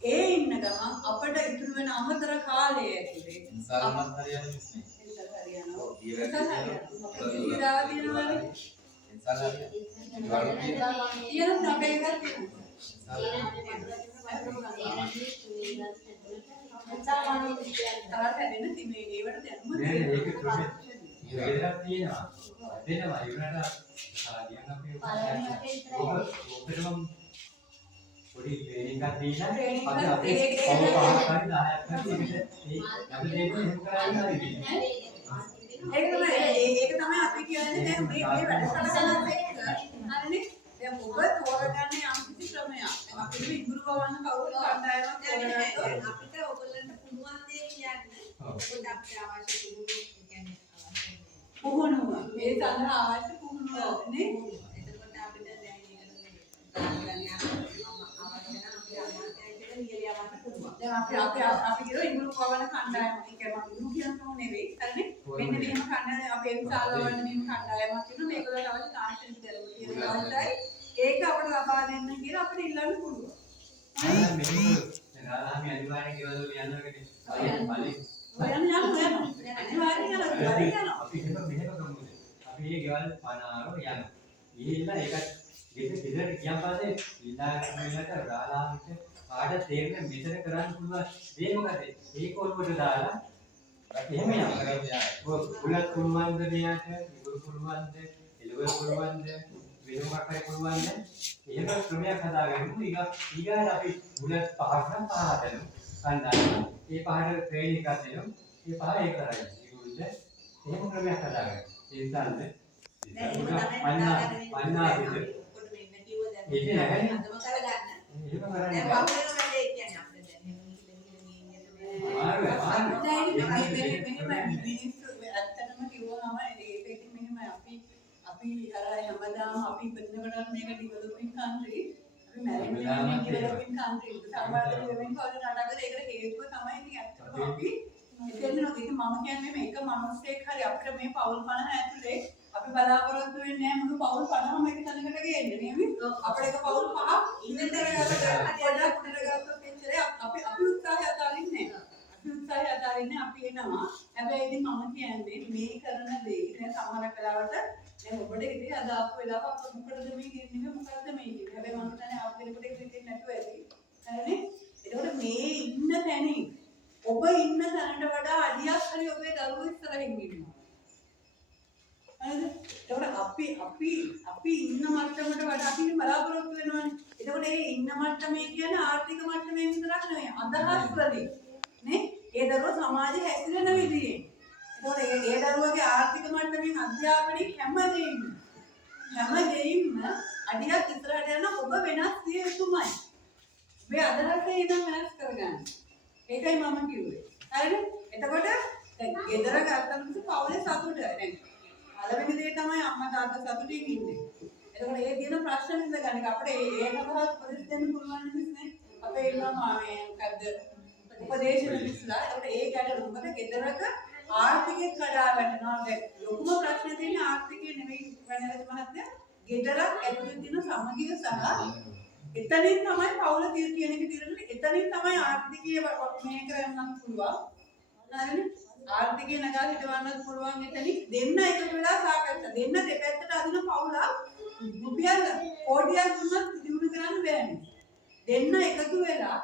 ඒ ඉන්න ගමන් අපිට ඉතුරු වෙන අමතර කාලය ඇතුලේ ඉන්සල්මත් හරියන්නේ නැහැ. හරියනවා. ඊළඟට ඉතිරාව තියෙනවානේ. ඉන්සල් හරියන්නේ. ඊළඟට අපේ එකක් තියෙනවා. තරහ හැදෙන්න තිබේ ඒවට දැනුම නෑ ඒක ප්‍රොජෙක්ට් ඉරේදක් තියෙනවා. දෙනවා ඉවරට ආදියන් අපි ඔකටම පොඩි ට්‍රේනින්ග් එකක් දීලා අපි අපේ පවර් පහක් හරි 10ක් හරි ඒකට ඒ අපි දෙන්න එහෙම කරන්නේ නැහැ. ඒක තමයි අපි කියන්නේ දැන් මේ වැඩසටහනක් එක්ක හරිනේ දැන් ඔබ තෝරගන්නේ යම් කිසි ක්‍රමයක්. දැන් අපිට ඉඟුරු වවන්න කවුරු කණ්ඩායමක් තෝරගත්තොත් අපිට ඔයගොල්ලන්ට පුළුවන් දේ කියන්න. ඔයගොල්ලෝ අපිට අවශ්‍ය පුහුණුව කියන්නේ අවශ්‍ය පුහුණුව. මේ සඳහා අවශ්‍ය පුහුණුව නේ. එතකොට අපිට දැන් අවශ්‍ය නම් අපි අමාත්‍යයට ලියලා යවන්න පුළුවන්. දැන් අපි කියන ඉඟුරු වවන කණ්ඩායමක්. ඒ කියන්නේ මම ඉඟුරු කියනකම නෙවෙයි. හරිනේ. මෙන්න මෙහෙම කණ්ඩායම අපේ විශාල වවන්න මෙහෙම කණ්ඩායමක් තියෙනවා. මේගොල්ලන්ට අවශ්‍ය තාක්ෂණික දැනුම තියෙනවා. අවශ්‍යයි. ඒක අපිට ලබා දෙන්න කියලා අපිට ඉල්ලන්න පුළුවන්. අන්න මෙහෙම නාලාමි අනිවාර්යෙන් ගෙවල් වල යන්නකනේ. පළි ඔයන් යනවා. අනිවාර්යෙන් යනවා. අපි මෙහෙම කරමුද? අපි මේ ගෙවල් 50 යනවා. ගිහිල්ලා ඒකත් ගෙදරට ගියන් පස්සේ ඉඳාගෙන නාලාමිට කාට තේරෙන මෙතන කරන්න පුළුවන් දේ මොකද? ඒක ඔළුවට දාලා එහෙම යනවා. බුලත් පුළුවන්ද මෙයාට? ඉගුරු පුළුවන්ද? එළවලු පුළුවන්ද? වෙනමක් හරි පුළුවන්ද? එහෙම ක්‍රමයක් හදාගන්න. ඊගාට අපි බුලත් පහක් නම් පහ හදනවා. කණ්ඩායම ඒ පහට ට්‍රේනින් එකක් දෙනවා. ඒ පහ ඒක කරගන්න. ඉගුරුද එහෙම ක්‍රමයක් හදාගන්න. ඒ නිසාද? ඒක නැහැ. අදම කරගන්න. එහෙම දැන් කරන්නේ. වහුවෙන වැඩේ කියන්නේ අපිට දැන් එහෙම මිනිස්සු ඇත්තටම කිව්වම ඒක මෙහෙම අපි අර හැමදාම අපි ඉපදිනකොට මේක ඩෙවලොපින් කන්ට්‍රි අපි මැරෙන්නේ ඩෙවලොපින් කන්ට්‍රි සමහර ඩෙවලොපින් කවුරු නටගල ඒකට හේතුව තමයි ඉතින් ඇත්තටම අපි එතන ඉතින් මම කියන්නේ මේක මිනිස්සෙක් හරි අපිට මේ පවුල් 50 ඇතුලේ අපි බලාපොරොත්තු වෙන්නේ නැහැ මුළු පවුල් 50ම එක තැනකට ගේන්න නේද අපිට එක පවුල් 5ක් ඉන්න තැන ගත්තොත් එච්චරයි අපි උත්සාහය අතාරින්නේ අපි එනවා හැබැයි ඉතින් මම කියන්නේ මේ කරන දේ දැන් සමහර කලාවට දැන් ඔබට ඉතින් අද ආපු වෙලාව අප මොකටද මේ කියන්නේ මොකද්ද මේ කියන්නේ හැබැයි මම හිතන්නේ ආපු කෙනෙකුට ඒක හිතෙන්නේ නැතුව ඇති හරිනේ එතකොට මේ ඉන්න තැනින් ඔබ ඉන්න තැනට වඩා අඩියක් හරි ඔබේ දරුවෝ ඉස්සරහින් ඉන්නවා හරිද එතකොට අපි ඉන්න මට්ටමට වඩා අපි බලාපොරොත්තු වෙනවානේ එතකොට ඒ ඉන්න මට්ටමේ කියන්නේ ආර්ථික මට්ටමේ විතරක් නෙවෙයි අදහස් වලින් නේ ඒ දරුවෝ සමාජයේ හැසිරෙන විදිහේ එතකොට ඒ දරුවගේ ආර්ථික මට්ටමින් අධ්‍යාපනයේ හැම දෙයින්ම අඩියක් ඉස්සරහට යන ඔබ වෙනස් විය යුතුමයි මේ අදහස එනම් වෙනස් කරගන්න. ඒකයි මම කිව්වේ. හරිද? එතකොට දැන් ගෙදර ගත්තම පවුලේ සතුට. දැන් පළවෙනි දේ තමයි අම්මා තාත්තා සතුටින් ඉන්නේ. එතකොට ඒ දින ප්‍රශ්න විසඳගන්න අපිට ඒකවත් උපදෙස් දෙන්න පුළුවන් නෙමෙයි. අපේ ඉන්නවා මේ මොකද්ද උපදේශන විශ්ලා. ඒකට ඒ ගැටලු මොකද ගෙදරක ආර්ථිකය කඩා වැටෙනවා. දැන් ලොකුම ප්‍රශ්නේ තියෙන්නේ ආර්ථිකය නෙමෙයි වෙනරත් මහත්තයා. ගෙදරක් ඇතුලේ තියෙන සමගිය සහ එතනින් තමයි පවුල කියන එක తీරන්නේ. එතනින් තමයි ආර්ථිකය මේ කරන්නත් පුළුවන්. හරිනේ? ආර්ථිකය නගා හිටවන්නත් පුළුවන්. එතනින් දෙන්න එකතු වෙලා සාකච්ඡා. දෙන්න දෙපැත්තට අදින පවුල රුපියල් කෝටියක් දුන්නත් දිනු කරන්න බෑනේ. දෙන්න එකතු වෙලා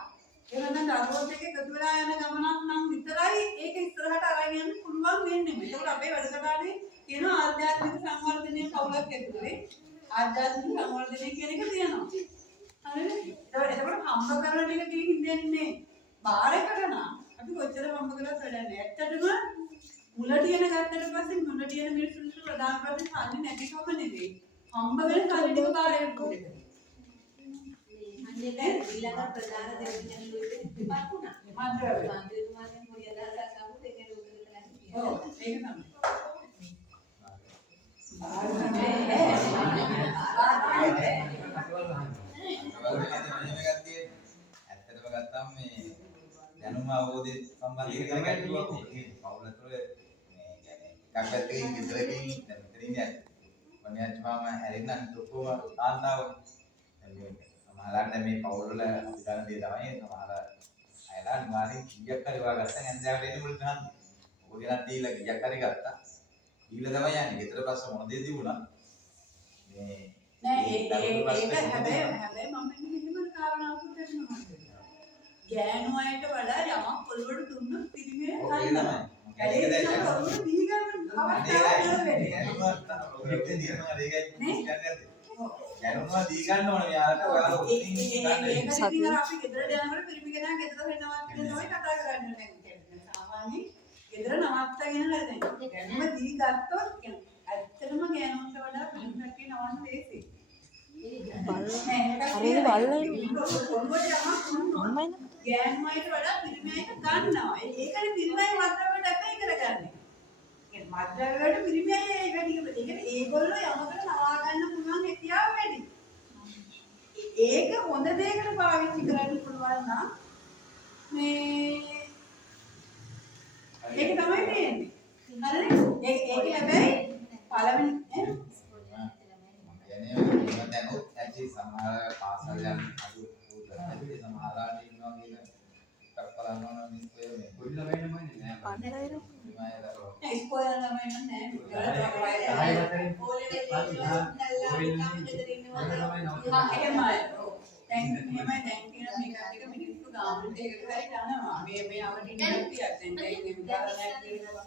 එහෙනම් දරුවොත් එක්ක එකතු වෙලා යන ගමනක් නම් විතරයි ඒක ඉස්සරහට අරගෙන යන්න පුළුවන් වෙන්නේ. ඒකට අපේ වැඩසටහනේ තියෙන ආධ්‍යාත්මික සංවර්ධනයේ පවුලක් ඇතුලේ ආධ්‍යාත්මික සංවර්ධනය කියන එක තියෙනවා. හරිද? එතකොට හම්බ කරන ටික ටික දෙන්නේ බාරකට නම් අපි කොච්චර හම්බ කළත් වැඩන්නේ. ඇත්තටම මුලට යන ගත්තට පස්සේ මුලට යන මිනිස්සුන්ට ප්‍රධාන ප්‍රශ්නේ සල්ලි නැතිකම නෙවෙයි. හම්බ වෙන සල්ලි ටික බාරයට දෙන්න. ඊළඟ ප්‍රධාන දෙවියන් ලෝකෙ පතුණා. මන්ත්‍රතුමාගෙන් මොකද අදහසක් ආවොත් ඒක ලෝකෙට නැති. ඔව් ඒක තමයි. ඇත්තටම ගත්තාම මේ දැනුම අවබෝධය සම්බන්ධයෙන් ගැටලුවක් තියෙනවා. පවුල තුළ මේ කියන්නේ එකක් පැත්තකින් ගෙදරකින් දැන් මෙතනින් වණ්‍යාච් මාමා හැරෙන්න දුකව ආන්තාව සමහරවිට මේ පවුල වල අපි ගන්න දේ තමයි සමහර අයලා අනිවාර්යෙන් කීයක් හරි වාගත්තා නැන්දෑවට එන්න මුල් ගන්න. ඔක ගෙනත් දීලා කීයක් හරි ගත්තා. දීලා තමයි යන්නේ. ගෙදර පස්සේ මොන දේ තිබුණා. මේ නෑ ඒක හැබැයි මම මෙහෙම කාරණාවක් කියනවා. ගෑනු අයට වඩා යමක් පොළොවට දුන්නොත් පිළිමේ හරිනවා. ඒක තමයි පොළොවට දී ගන්න අවස්ථාවක් ලැබෙන්නේ. ගෑනුවා දී ගන්න ඕනේ යාට ඔයාලා ඒක ඉතින් අපි ගෙදරට යනකොට පිළිමි කෙනා ගෙදර වෙනවා කියලා තමයි කතා කරන්නේ දැන්. සාමාන්‍ය ගෙදර නවත්තගෙන හරි දැන්. ගෑනුව දී ගත්තොත් ඇත්තටම ගෑනුන්ට වඩා පිළිමක් නවන්න ලේසියි. හරියට බලලා ගෑනුමයිට වඩා පිරිමියට ගන්නවා. ඒකනේ පිරිමයි මද්ද්‍රව්‍යයට අපේ කරගන්නේ. ඒ මද්ද්‍රව්‍යයට පිරිමියයි වැඩි. ඒ කියන්නේ ඒගොල්ලෝ යමකට නවා ගන්න පුළුවන් හැකියාව වැඩි. ඒක හොඳ දෙයකට පාවිච්චි කරන්න පුළුවන් නම් මේ ඒක තමයි තියෙන්නේ. හරිද? ඒක හැබැයි පළවෙනි දැනුත් ඇති සමහර පාසල් යන අඩු උදාහරණ සමහරලාට ඉන්නවා කියලා එකක් බලනවා මිනිස්සු මේ පොඩි ළමයින්මයි නෑ. ඉස්කෝලේ ළමයි නෑ. දැන් කියන මේක මිනිස්සු ගාමන්ට එකට හරි යනවා. මේ අවදින් නැතියක් දැන් ඒක උදාහරණයක් දෙනවා.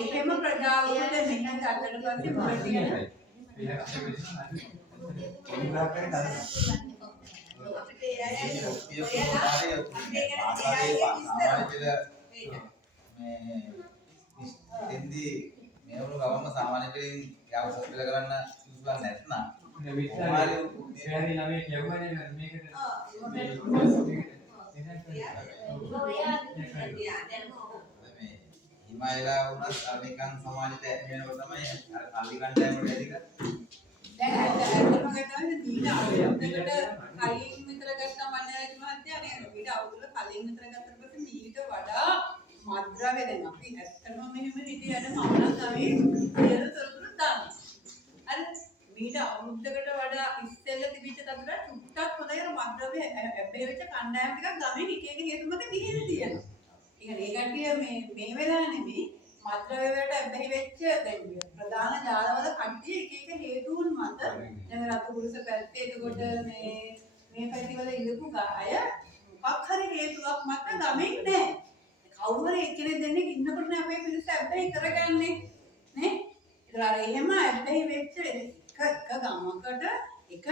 එහෙම ප්‍රජාවකට මෙන්න ගත්තට පස්සේ මොකද කියන්නේ? අපිට ඒ අය එතෙන්දී මේ වුණ ගවම සාමාන්‍ය පෙළින් යාව සොස්පිල කරන්න සුදුසුකම් නැත්නම් මේ විශ්වාසය ශේරි ළමයි කියවන්නේ මේකට හිමායලා වුණත් අර නිකන් සමාජයට ඇහෙනකොට තමයි අර කල්ලි කණ්ඩායම වල ඇතික දැන් ඇත්තටම ගත්තාම දීන අවුරුද්දකට කලින් විතර ගත්තා මන්නාරි මහත්තයා නේද? ඊට අවුරුද්ද කලින් විතර ගත්තට පස්සේ ඊට වඩා මද්ද්‍රව්‍ය දැන් අපි ඇත්තටම මෙහෙම හිතේ යන මම නම් තමයි සියලු තොරතුරු දාන්නේ. අර ඊට අවුරුද්දකට වඩා ඉස්සෙල්ල තිබිච්ච තත්ත්වයට චුට්ටක් හොඳයි මද්ද්‍රව්‍ය හැබැයි වෙච්ච කණ්ඩායම් ටිකක් ගමේ එක එක හේතු මත ගිහින් තියෙනවා. ඒ කට්ටිය මේ වෙලාව නෙමෙයි මද්ද්‍රව්‍ය වලට ඇබ්බැහි වෙච්ච දැන් ප්‍රධාන ජාලවල කට්ටිය එක එක හේතුන් මත දැන් රතුගුරුස පැත්තේ එතකොට මේ පැතිවල ඉඳපු අය මොකක් හරි හේතුවක් මත ගමෙන් නැහැ. කවුරු හරි එක්කෙනෙක් දෙන්නෙක් ඉන්නකොට නේ අපේ පිරිස ඇබ්බැහි කරගන්නේ නේ. ඒතර අර එහෙම ඇබ්බැහි වෙච්ච එක ගමකට එක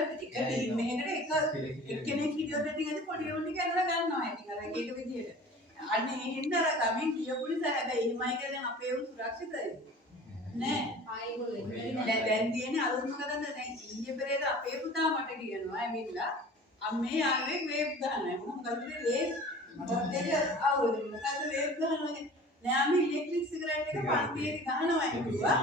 ටීම් එකකට එක්කෙනෙක් හිටියොත් ඉතින් පොඩි උන් ටික අරලා ගන්නවා. ඉතින් අර එක විදියට අනේ හින්දා ගමෙන් කියපු නිසා හැබැයි එහෙමයි කියලා දැන් අපේ උන් සුරක්ෂිතයි. නෑ. ආයෙත් දැන් තියෙන්නේ අලුත්ම කරන්නේ දැන් ඊයේ පෙරේද අපේ පුතා මට කියනවා ඇවිල්ලා අම්මේ යාළුවෙක් වේව් ගහනවා. මොකද වේව් මට දෙක අවුරුදු මොකද වේව් ගහනවා නෑ අපි ඉලෙක්ට්‍රික් සිගරට් එක පන්තියේ ගහනවා කිව්වා.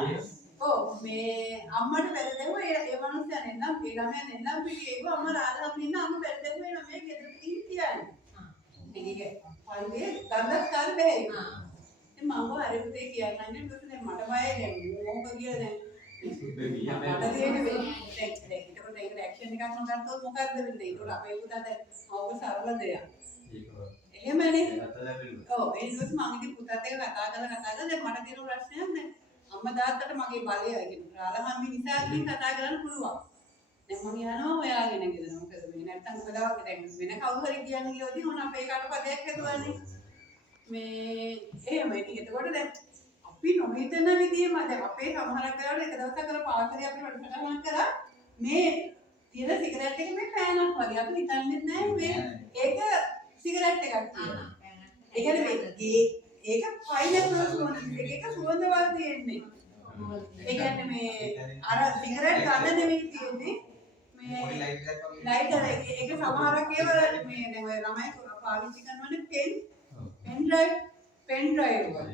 ඔව් මේ අම්මට වැරදෙව ඒ මනුස්සයා නෙන්නම් ඒ ළමයා නෙන්නම් පිළිගේව අම්ම රාලහම් ඉන්න අම්ම වැරදෙව වෙන මේ ගෙදරට ගිහින් කියන්නේ. මේක පල්ලේ ගඳක් කාල් බෑයි. ඉතින් මම හරි පුතේ කියන්නේ මොකද දැන් මට බයයි දැන් මොකද කියලා දැන් මට තියෙන වෙන්නේ ඒකට ඒක ඇක්ෂන් එකක් නොගත්තොත් මොකක්ද වෙන්නේ? ඒක අපේ පුතා දැන් අවුව සරල දෙයක්. එහෙමනේ. ඔව් ඒ නිසා මම ඉතින් පුතාත් එක්ක කතා කරලා දැන් මට තියෙන ප්‍රශ්නයක් දැන් අම්මා තාත්තට මගේ බලය කියන්නේ රාලහම්මි නිසා කින් කතා කරන්න පුළුවන්. දැන් මම යනවා හොයාගෙන ගෙදර මොකද මේ නැත්තම් මොකද දැන් වෙන කවුරු හරි කියන්නේ කියෝදී මොන අපේ කටපදයක් හදුවානේ. මේ එහෙම ඉතින් එතකොට දැන් අපි නොහිතන විදිහම දැන් අපේ සමහරක් කරලා එක දවසක් අර පාසලේ අපි වැඩසටහනක් කරා මේ තියෙන සිගරට් එක මේ පෑනක් වගේ අපි හිතන්නේ නැහැ මේ ඒක සිගරට් එකක් කියලා. ඒ කියන්නේ ඒක පයිනැපල් සුවඳ ඒක සුවඳ වල තියෙන්නේ. ඒ කියන්නේ මේ අර සිගරට් ගන්න නෙමෙයි තියෙන්නේ මේ ලයිටර් ඒක සමහරක් ඒවල මේ දැන් ඔය ළමයි පාවිච්චි කරනවනේ පෙන් ඩ්‍රයිව් වල.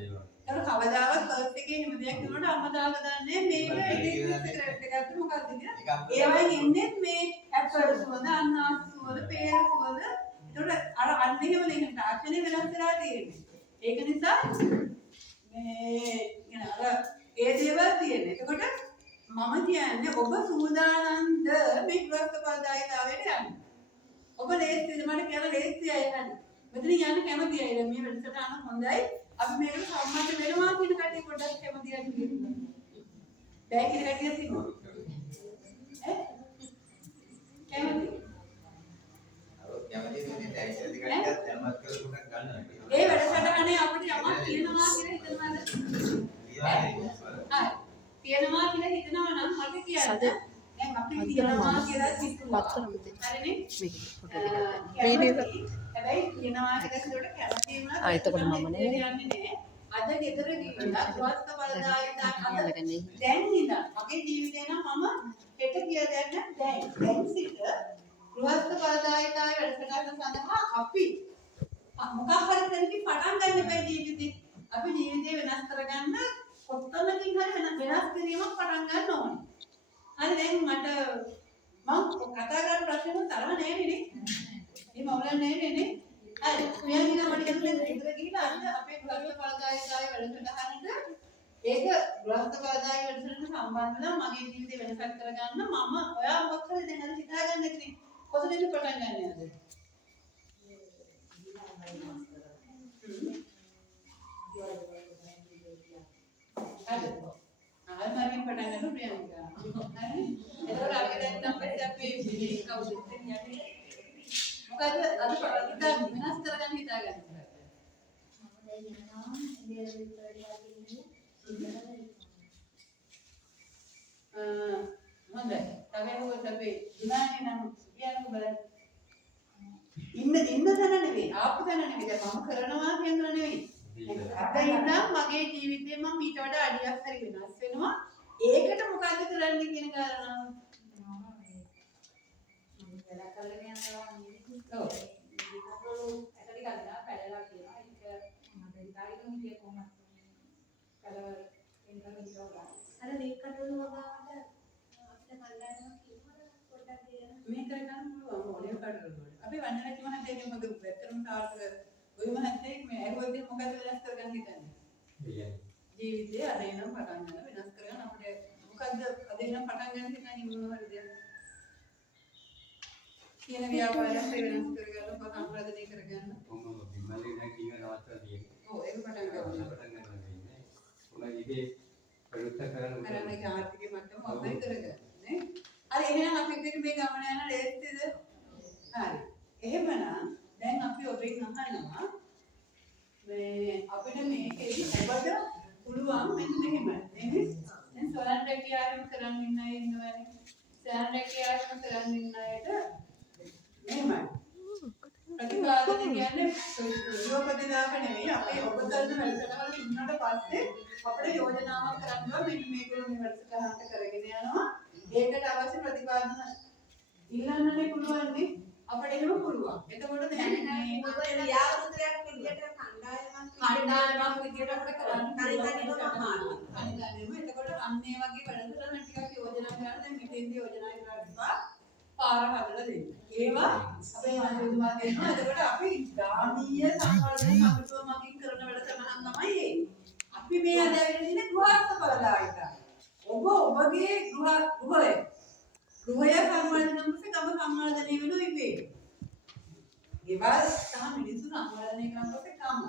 ඒක කවදාවත් බර්ත් එකේ හිම දෙයක් කරනකොට අම්මා දාලා දාන්නේ මේක ඉලෙක්ට්‍රික් සිගරට් එකක් මොකක්ද කියලා. ඒවයින් ඉන්නේ මේ ඇපල් සුවඳ අනාස් සුවඳ පේර සුවඳ. ඒකට අර අන්න එහෙම නේ තාක්ෂණය වෙනස් වෙලා තියෙන්නේ. ඒක නිසා මේ අර ඒ දේවල් තියෙන්නේ. එතකොට මම කියන්නේ ඔබ සූදානම්ද මේ ගෘහස්ථපදායිකාවයට යන්න. ඔබ ලේස්තිද මට කියලා ලේස්තියි යන්න. මෙතන යන්න කැමතියි අය මේ වැඩසටහන හොඳයි. අපි මේකට සම්මත වෙනවා කියන කටේ පොඩ්ඩක් කැමතියි කියන්න. බෑ කියන කටියක් තියෙනවා. ඈ? කැමති? ඒ වැඩසටහනේ අපිට යමක් තියෙනවා කියලා හිතනවාද? තියෙනවා කියලා හිතනවා නම් මට කියන්න. දැන් අපි තියෙනවා කියලා හිතුවා. හරිනේ? හැබැයි තියෙනවා කියලා ඒකට කැමති වුණා. එතකොට මම නෙවෙයි. අද ගෙදර ගිහිල්ලා ස්වස්ථ බලදායක දැන් ඉඳන් මගේ ජීවිතේ නම් මම හෙට කියලා දැන් සිට ගෘහස්ථ බලදායකතාවය වැඩසටහන සඳහා අපි මොකක් හරි දෙයකින් පටන් ගන්න බෑ ජීවිතේ. අපි ජීවිතේ වෙනස් කරගන්න කොත්තනකින් හරි වෙනස් කිරීමක් පටන් ගන්න ඕනේ. හරි දැන් මට මම කතා කරන ප්‍රශ්නෙම තරම නෑ නේ. මේ මවුලන් නෑ නේ. හරි. මෙයාගේ මට කියන්නේ ඉතල ගිහිල්ලා අන්න අපේ ගෘහස්ථ බලදායකතාවය වැඩසටහනට ඒක ගෘහස්ථ බලදායක වැඩසටහනට සම්බන්ධ නම් මගේ ජීවිතේ වෙනසක් කරගන්න මම ඔයා මොකක් හරි දැන් අර හිතාගන්න ඉතින් කොතනද පටන් ගන්න යන්නේ? හරි. ආල්මරින් පටන් ගන්න ප්‍රියංකා. හරි. එතකොට අපි දැන් තමයි අපි කවුද කියන්නේ? මොකද අද වෙනස් කරගන්න හිතාගන්න. මම දැන් යනවා ඉන්දියාවේ විතරලා හොඳයි. තවෙවොත් අපි ඉමානේ නම් කියන්න බලන්න. ඉන්න තැන නෙවෙයි ආපු තැන නෙවෙයි දැන් මම කරනවා කියන තැන නෙවෙයි. අද ඉඳන් මගේ ජීවිතේ මම ඊට වඩා අඩියක් හරි වෙනස් වෙනවා. ඒකට මොකද්ද කරන්න කියන කාරණාව. මම වෙලා කරගෙන යනවා ඔව්. ඇටලි ගන්නවා පැලලා කියනවා ඒක මම හිතාගෙන ඉන්නේ කොහොමද කලවර එන්නම හිතවලා අර මේක කටවල වගාවට අපිට කල්ලානවා කියනවා පොඩ්ඩක් දෙන්න. මේ කරගන්න පුළුවන් ඕනේ කඩවල. අපි වන්නලකි මහත්තයාගේ මොකද වැක්කරම සාර්ථක ඔය මහත්තයෙක් මේ ඇහුවද මොකද වෙනස් කරගන්න හිතන්නේ? ජීවිතේ අද එනම් පටන් ගන්න වෙනස් කරගන්න අපිට මොකද්ද අද එනම් පටන් ගන්න හිතන්නේ මොන හරි දෙයක්. කියන ව්‍යාපාරයක් වෙනස් කරගන්න සම්ප්‍රදාය කරගන්න. කොහොමද බිමලේ දැන් කීව නවත්තලා තියෙන්නේ? ඔව් ඒක පටන් ගන්න. පටන් ගන්න වෙන්නේ. උනා ඉතින් ප්‍රයුක්ත කරන්න කරන්නේ ආර්ථික මට්ටම අපේ කරගන්න නේ. හරි එහෙනම් අපි දෙක මේ ගමන යන ලේස්තිද? හරි. එහෙමනම් දැන් අපි ඔබෙන් අහනවා මේ අපිට මේකෙදි ඔබට පුළුවන් මෙන්න මෙහෙමයි. නේද? දැන් සොයන් රැකියාවම කරන් ඉන්න අය ඉන්නවනේ. සොයන් රැකියාවම කරන් ඉන්න අයට මෙහෙමයි. ප්‍රතිපාදනය කියන්නේ යෝගපදිදාක නෙවෙයි අපේ ඔබ කරන වැඩසටහන ඉන්නට පස්සේ අපිට යෝජනාවක් කරන්න ඕනේ ඉල්ලන්නනේ පුළුවන් නේ. අපිට එහෙම පුළුවන්. එතකොට දැන් මේ යාළුවෝත්‍රාක් විදියට කණ්ඩායමක් විදියට අපිට කරන්න තනිතනිව අමාරුයි. තනිතනිව. එතකොට අන්න ඒ වගේ වැඩසටහන ටිකක් යෝජනා කරලා දැන් මෙතෙන්දී යෝජනා කරලා පාර හදලා දෙන්න. ඒවා අපේ මන්ත්‍රීතුමා කියනවා. එතකොට අපි ග්‍රාමීය සංවර්ධන කමිටුවමකින් කරන වැඩසටහන් තමයි ඒ. අපි මේ අද ඇවිල්ලා ඉන්නේ ගෘහස්ත බලදායකයා. ඔබ ඔබගේ ගෘහය සංවර්ධනය කරනකොට ගම සංවර්ධනය වෙනවා ඉබේ. ගෙවල් සහ මිනිස්සු සංවර්ධනය කරනකොට ගම.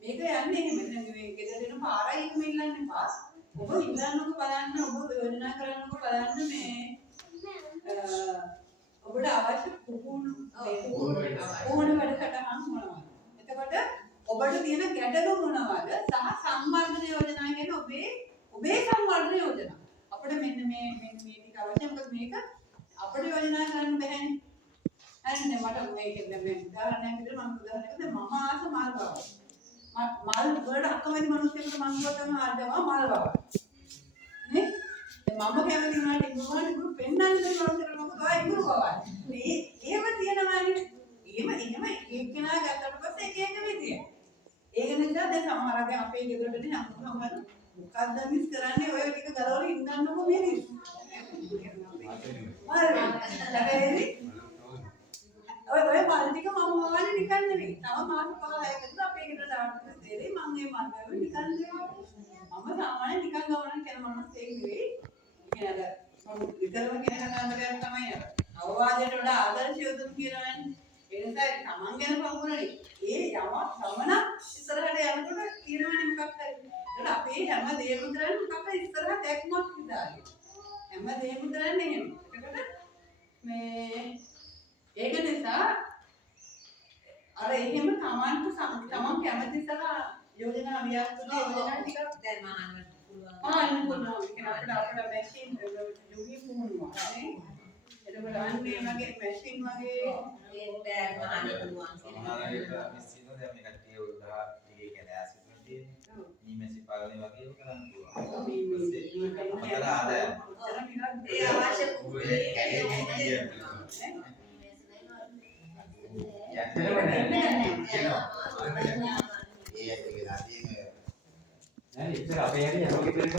මේක යන්නේ එහෙම. දැන් මේ ගෙදර දෙන පාරයි එහෙම ඉල්ලන්න එපා. ඔබ ඉල්ලන්නකො බලන්න ඔබ යෝජනා කරන්නකො බලන්න මේ ඔබට අවශ්‍ය පුහුණු වැඩසටහන් මොනවද? එතකොට ඔබට තියෙන ගැටලු මොනවද? සහ සංවර්ධන යෝජනා කියන්නේ ඔබේ සංවර්ධන යෝජනා. අපිට මෙන්න මේ ටික අවශ්‍යයි. මොකද මේක අපිට යෝජනා කරන්න බැහැනේ. හරිද? මට මේක දැන් මේ උදාහරණයක් විදිහට මම ආස මල් බව. මල් වලට අකමැති මිනිස්සුන්ට මම ගොතම ආදවා මල් බව. නේ? මම කැමති වුණාට ඉක්මනට පෙන්නන්න දෙන්න ඕනේ මොකද ආ ඉක්මන බවයි. මේ එහෙම තියෙනවානේ. එහෙම එක්කෙනා ගත්තට පස්සේ එක එක විදිය. ඒක නිසා දැන් සමහර අය අපේ ගෙදරට හම්බුනම මොකක්ද මිස් කරන්නේ ඔය ටික ගලවලා ඉන්නන්නකො මේ මිනිස්සු. හරි. ඔය මල් ටික මම වවන්නේ නිකන් නෙවෙයි. තව මාස 5-6කට අපේ ගෙදරට ආවට පස්සේ මම මේ මල් වල නිකන් නෙවෙයි. මම සාමාන්‍ය නිකන් ගවන්න කරන මනසෙක් නෙවෙයි. කියන්නේ අර විතරම කියන කතාවක් තමයි අර. අවවාදයට වඩා ආදර්ශ යොදමු කියනවනේ. ඒ නිසා තමන් ගැන පහුරනේ. ඒ සමන ඉස්සරහට යනකොට කියනවනේ මොකක් හරි. ඒක අපේ හැම දෙයක්ම කරන්නේ මොකක් හරි ඉස්සරහ දැක්මක් විතරයි. හැම දෙයක්ම කරන්නේ එහෙම. ඒකට මේ ඒක නිසා අර එහෙම තමන් කැමති සහ යෝජනා ව්‍යාපෘති යෝජනා ටිකක් දැන් මහන්න පුළුවන්. ආන්න පුළුවන්. ඒක අපිට මැෂින් යෝගී පුහුණුවක් නේ. එතකොට අන්නේ වගේ මැෂින් වගේ ඒ බෑග් මහන්න පුළුවන්. සමහර අයට මිස්සිනෝ දැන් මේ කට්ටිය උදා ටිකේ කියන්නේ ඇසිස්ටන්ට් තියෙන්නේ. මීමැසි පාලනය වගේ ඒවා කරන්න පුළුවන්. අතර ආදායම. ඒ අවශ්‍ය ඒ කැලේ කියන්නේ ඇත්තටම නෑ. ඒ ඇතුලේ තියෙන නෑ ඉතින් අපේ හැටි යනකොට